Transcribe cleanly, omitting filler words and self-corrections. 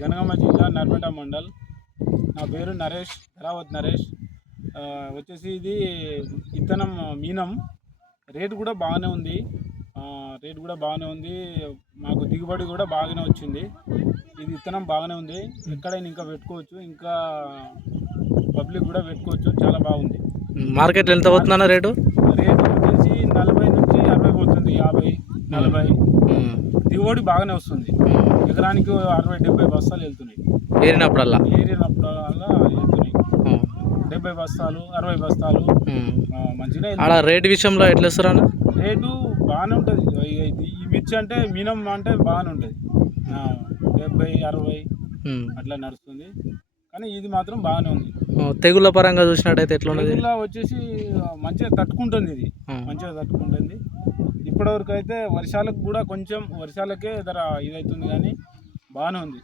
జనగామ జిల్లా నర్మేట మండల్. నా పేరు నరేష్, ధరావత్ నరేష్. వచ్చేసి ఇది విత్తనం మీనం. రేటు కూడా బాగానే ఉంది. మాకు దిగుబడి కూడా బాగానే వచ్చింది. ఇది విత్తనం బాగానే ఉంది. ఎక్కడైనా ఇంకా పెట్టుకోవచ్చు, ఇంకా పబ్లిక్ కూడా పెట్టుకోవచ్చు. చాలా బాగుంది. మార్కెట్ ఎంత పోతుందన్న రేటు? రేటు వచ్చేసి 40 నుంచి 60 పోతుంది, 50, 40. దిగుబడి బాగానే వస్తుంది. ఎకరానికి 60-70 బస్తాలు వెళ్తున్నాయి. ఏరినప్పుడల్లా వెళ్తున్నాయి. 70 బస్తాలు, 60 బస్తాలు మంచిగా. అలా రేటు విషయంలో ఎట్లా ఇస్తారు అన్న? రేటు బాగానే ఉంటుంది. ఈ మిర్చి అంటే మినిమం అంటే బాగానే ఉంటుంది. 70-60 అట్లా నడుస్తుంది. కానీ ఇది మాత్రం బాగానే ఉంది. తెగుళ్ళ పరంగా చూసినట్టయితే ఎట్లా ఉన్నది? తెగుళ్ళ వచ్చేసి మంచిగా తట్టుకుంటుంది. ఇది మంచిగా తట్టుకుంటుంది. ఇప్పటివరకు అయితే వర్షాలకు కూడా కొంచెం వర్షాలకే ధర ఇదవుతుంది, కానీ బాగానే ఉంది.